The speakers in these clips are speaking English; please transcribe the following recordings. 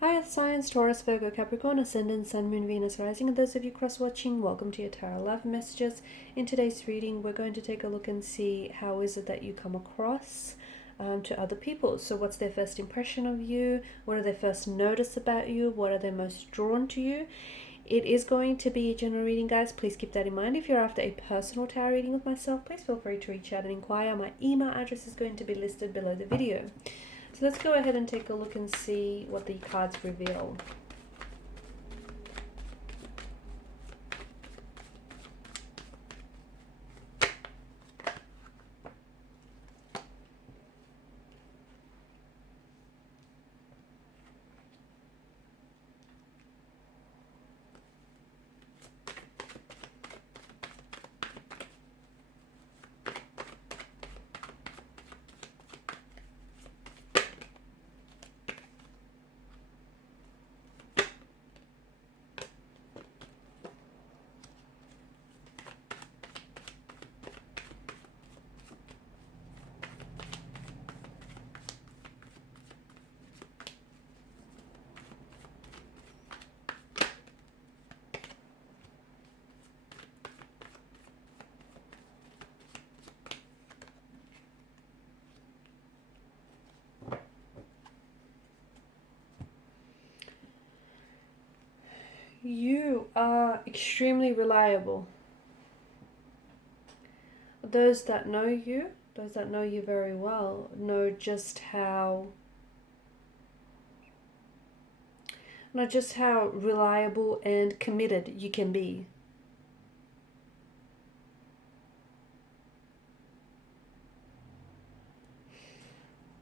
Hi, Earth Science, Taurus, Virgo, Capricorn, Ascendant, Sun, Moon, Venus, Rising, and those of you cross-watching, welcome to your Tarot Love Messages. In today's reading, we're going to take a look and see how is it that you come across to other people. So what's their first impression of you? What do they first notice about you? What are they most drawn to you? It is going to be a general reading, guys. Please keep that in mind. If you're after a personal tarot reading with myself, please feel free to reach out and inquire. My email address is going to be listed below the video. So let's go ahead and take a look and see what the cards reveal. You are extremely reliable. Those that know you very well, know just how reliable and committed you can be.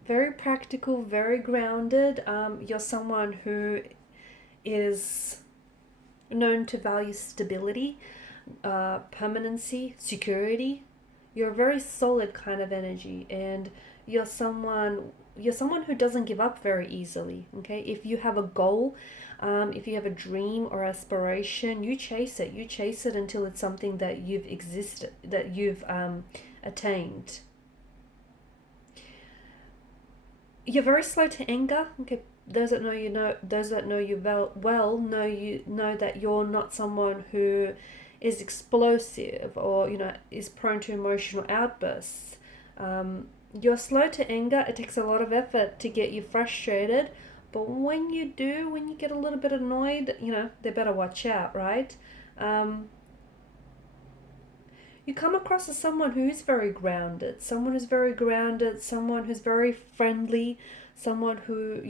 Very practical, very grounded. You're someone who is known to value stability, permanency, security. You're a very solid kind of energy, and you're someone who doesn't give up very easily. Okay, if you have a goal, if you have a dream or aspiration, you chase it. You chase it until it's something that you've attained. You're very slow to anger. Okay, those that know you well know that you're not someone who is explosive or is prone to emotional outbursts. You're slow to anger. It takes a lot of effort to get you frustrated, but when you get a little bit annoyed, they better watch out, right? You come across as someone who's very grounded, someone who's very friendly, someone who,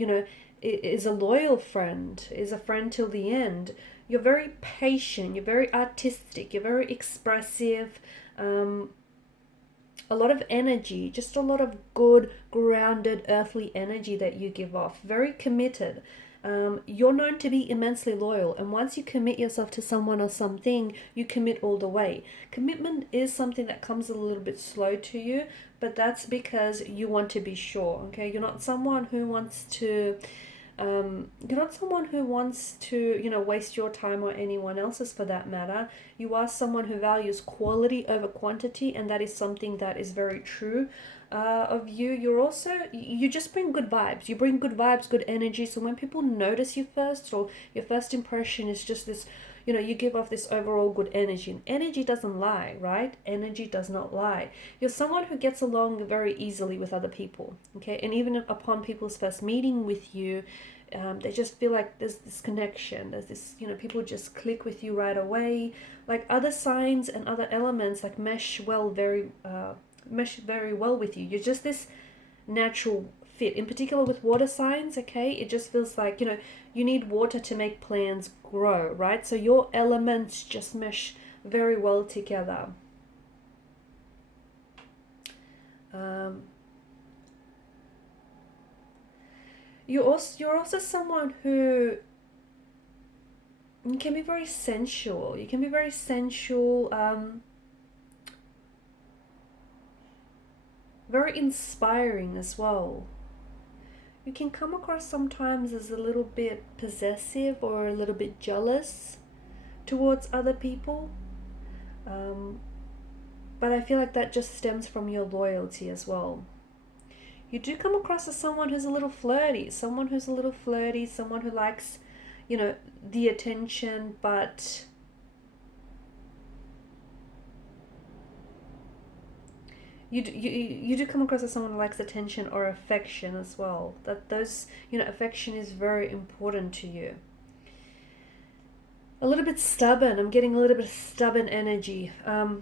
is a loyal friend, is a friend till the end. You're very patient, you're very artistic, you're very expressive, a lot of energy, just a lot of good, grounded, earthly energy that you give off. Very committed. You're known to be immensely loyal, and once you commit yourself to someone or something, you commit all the way. Commitment is something that comes a little bit slow to you, but that's because you want to be sure. Okay, you're not someone who wants to waste your time or anyone else's for that matter. You are someone who values quality over quantity, and that is something that is very true of you. You just bring good vibes. You bring good vibes, good energy. So when people notice you first, or your first impression is just this, you give off this overall good energy. And energy doesn't lie, right? Energy does not lie. You're someone who gets along very easily with other people, okay? And even upon people's first meeting with you, they just feel like there's this connection. There's this, people just click with you right away. Like other signs and other elements like mesh very well with you. You're just this natural fit. In particular with water signs, okay, it just feels like, you need water to make plants grow, right? So your elements just mesh very well together. You're also someone who you can be very sensual. You can be very sensual, very inspiring as well. You can come across sometimes as a little bit possessive or a little bit jealous towards other people. But I feel like that just stems from your loyalty as well. you do come across as someone who's a little flirty, someone who's a little flirty, someone who likes, you know, the attention, but you do come across as someone who likes attention or affection as well. That those, you know, affection is very important to you. A little bit stubborn. I'm getting a little bit of stubborn energy.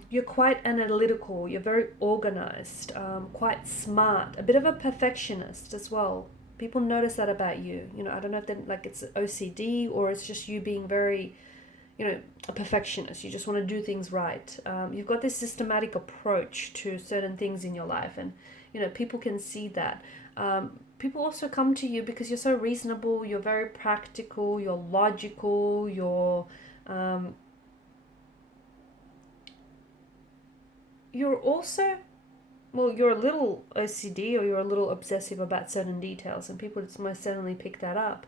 You're quite analytical. You're very organized. Quite smart. A bit of a perfectionist as well. People notice that about you. You know, I don't know if they, like it's OCD or it's just you being very, you know, a perfectionist. You just want to do things right. You've got this systematic approach to certain things in your life, and you know, people can see that. People also come to you because you're so reasonable, you're very practical, you're logical, you're also, well, you're a little OCD or you're a little obsessive about certain details, and people just most certainly pick that up.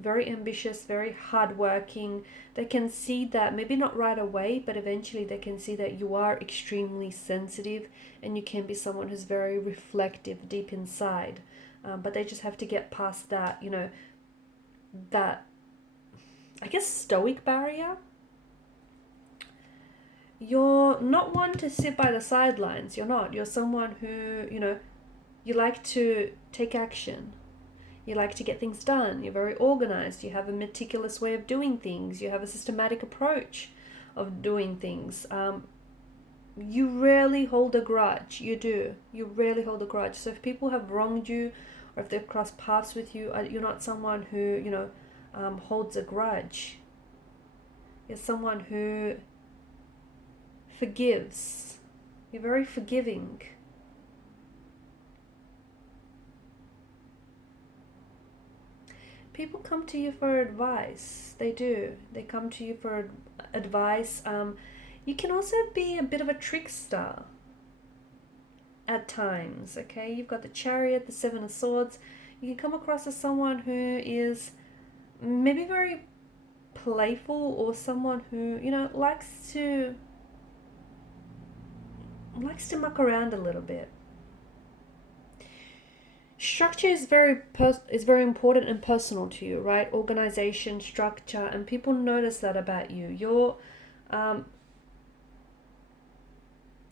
Very ambitious, very hardworking. They can see that, maybe not right away, but eventually they can see that you are extremely sensitive and you can be someone who's very reflective deep inside. But they just have to get past that, you know, that, I guess, stoic barrier. You're not one to sit by the sidelines. You're not. You're someone who, you know, you like to take action. You like to get things done. You're very organized. You have a meticulous way of doing things. You have a systematic approach of doing things. You rarely hold a grudge. You do. You rarely hold a grudge. So if people have wronged you or if they've crossed paths with you, you're not someone who, you know, holds a grudge. You're someone who forgives. You're very forgiving. People come to you for advice. They do. They come to you for advice. You can also be a bit of a trickster at times, okay? You've got the Chariot, the Seven of Swords. You can come across as someone who is maybe very playful, or someone who, you know, likes to muck around a little bit. Structure is very important and personal to you, right? Organization, structure, and people notice that about you.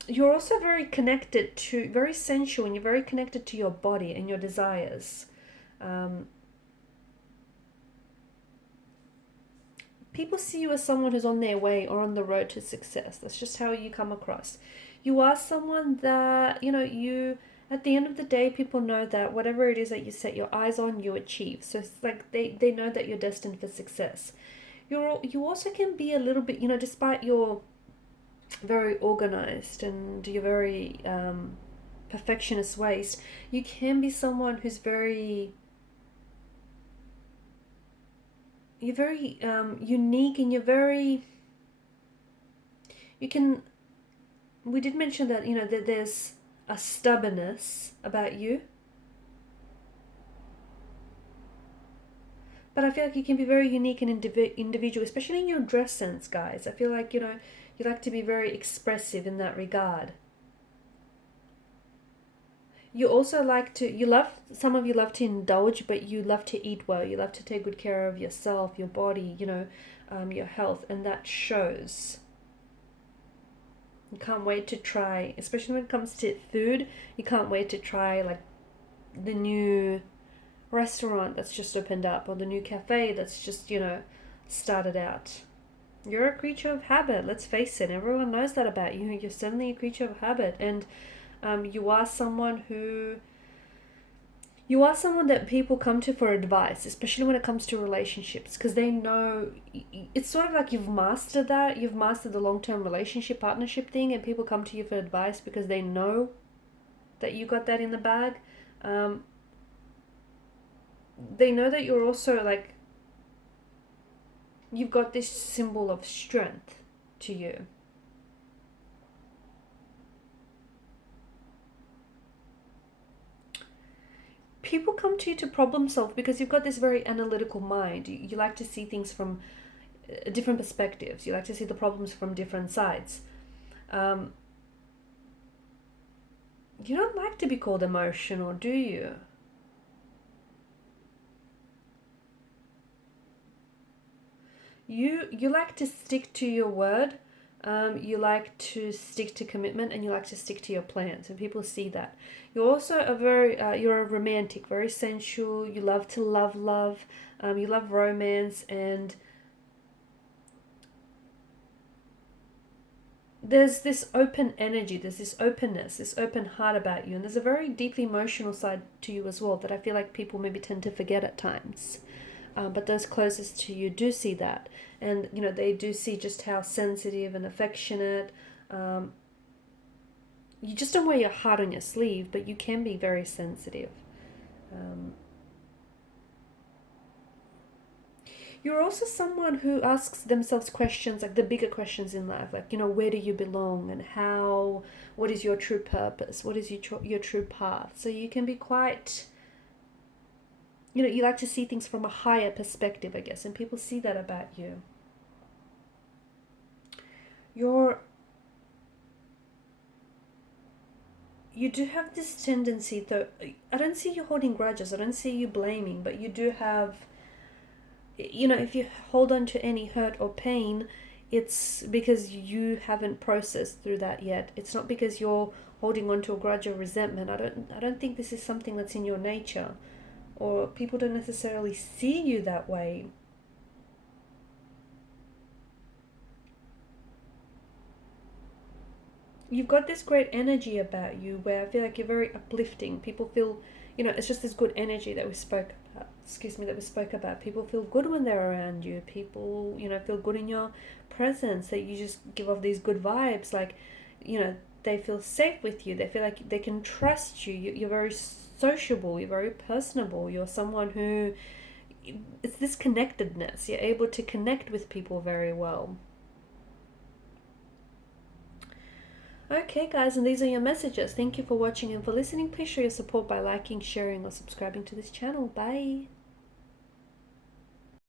You're also very connected to, very sensual, and you're very connected to your body and your desires. People see you as someone who's on their way or on the road to success. That's just how you come across. You are someone that, you know, you, at the end of the day, people know that whatever it is that you set your eyes on, you achieve. So it's like they know that you're destined for success. You also can be a little bit, you know, despite your very organized and your very perfectionist ways, you can be someone who's you're very unique, and we did mention that, you know, that there's a stubbornness about you, but I feel like you can be very unique and individual, especially in your dress sense, guys. I feel like, you know, you like to be very expressive in that regard. You also some of you love to indulge, but you love to eat well. You love to take good care of yourself, your body, you know, your health, and that shows. You can't wait to try, especially when it comes to food, you can't wait to try like the new restaurant that's just opened up, or the new cafe that's just, you know, started out. You're a creature of habit, let's face it. Everyone knows that about you. You're certainly a creature of habit, and you are someone that people come to for advice, especially when it comes to relationships, because they know it's sort of like you've mastered that. You've mastered the long-term relationship partnership thing, and people come to you for advice because they know that you got that in the bag. They know that you're also like, you've got this symbol of strength to you. People come to you to problem solve because you've got this very analytical mind. You like to see things from different perspectives. You like to see the problems from different sides. You don't like to be called emotional, do you? You like to stick to your word. You like to stick to commitment, and you like to stick to your plans, and people see that. You're also a very you're a romantic, very sensual. You love to love. You love romance, and there's this open energy, there's this openness, this open heart about you, and there's a very deeply emotional side to you as well that I feel like people maybe tend to forget at times. But those closest to you do see that, and they do see just how sensitive and affectionate. Um, you just don't wear your heart on your sleeve, but you can be very sensitive. Um, you're also someone who asks themselves questions, like the bigger questions in life, like where do you belong, and what is your true purpose, what is your true path. So you can be quite, you like to see things from a higher perspective, I guess, and people see that about you. You're you do have this tendency, though. I don't see you holding grudges, I don't see you blaming, but you do have, if you hold on to any hurt or pain, it's because you haven't processed through that yet. It's not because you're holding on to a grudge or resentment. I don't think this is something that's in your nature, or people don't necessarily see you that way. You've got this great energy about you where I feel like you're very uplifting. People feel, it's just this good energy that we spoke about. Excuse me, that we spoke about. People feel good when they're around you. People, feel good in your presence. That you just give off these good vibes. Like, they feel safe with you. They feel like they can trust you. You're very sociable. You're very personable. You're someone who, it's this connectedness. You're able to connect with people very well. Okay, guys, and these are your messages. Thank you for watching and for listening. Please show your support by liking, sharing, or subscribing to this channel. Bye.